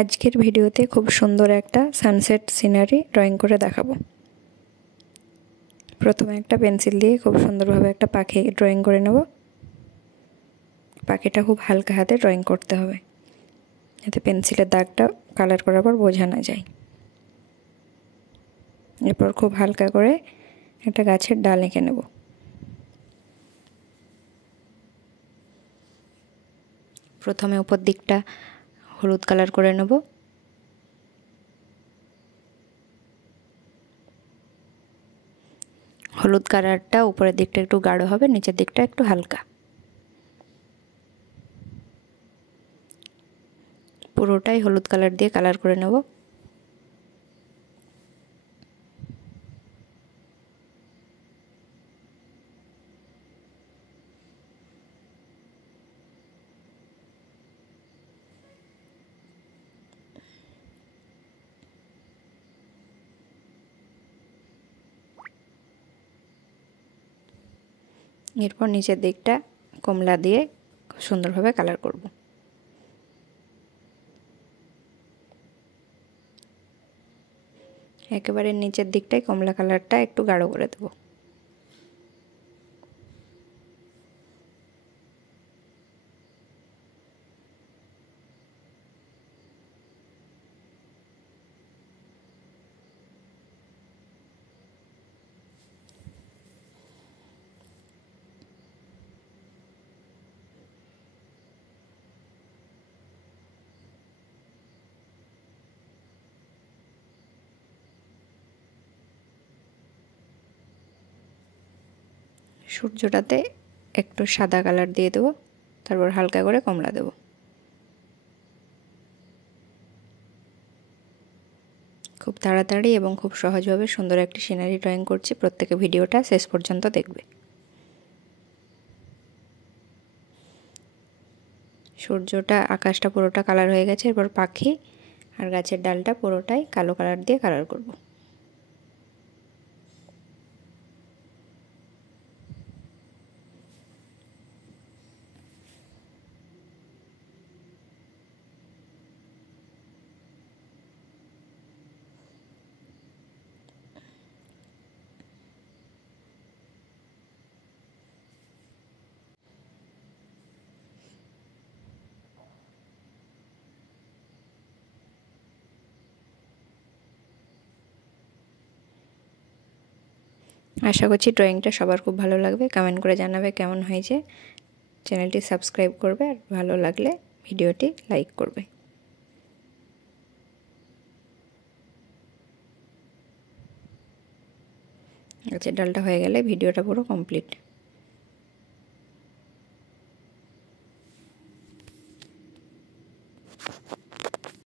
আজকের ভিডিওতে খুব সুন্দর একটা সানসেট সিনারি ড্রয়িং করে দেখাবো। প্রথমে একটা পেন্সিল দিয়ে খুব সুন্দরভাবে একটা পাখি ড্রয়িং করে নেব। পাখিটা খুব হালকা হাতে ড্রয়িং করতে হবে, যাতে পেন্সিলের দাগটা কালার করার পর বোঝা না যায়। এরপর খুব হালকা করে একটা গাছের ডাল এঁকে নেব। প্রথমে উপর দিকটা হলুদ কালার করে নেব। হলুদ কালারটা উপরের দিকটা একটু গাঢ় হবে, নিচের দিকটা একটু হালকা। পুরোটাই হলুদ কালার দিয়ে কালার করে নেব। এরপর নিচের দিকটা কমলা দিয়ে খুব সুন্দরভাবে কালার করব। একেবারে নিচের দিকটায় কমলা কালারটা একটু গাঢ় করে দেব। সূর্যটাতে একটু সাদা কালার দিয়ে দেবো, তারপর হালকা করে কমলা দেব। খুব তাড়াতাড়ি এবং খুব সহজভাবে সুন্দর একটি সিনারি ড্রয়িং করছি। প্রত্যেকে ভিডিওটা শেষ পর্যন্ত দেখবে। সূর্যটা আকাশটা পুরোটা কালার হয়ে গেছে। এরপর পাখি আর গাছের ডালটা পুরোটাই কালো কালার দিয়ে কালার করব। আশা করছি ড্রয়িংটা সবার খুব ভালো লাগবে। কমেন্ট করে জানাবে কেমন হয়েছে। চ্যানেলটি সাবস্ক্রাইব করবে, আর ভালো লাগলে ভিডিওটি লাইক করবে। আচ্ছা, ডালটা হয়ে গেলে ভিডিওটা পুরো কমপ্লিট।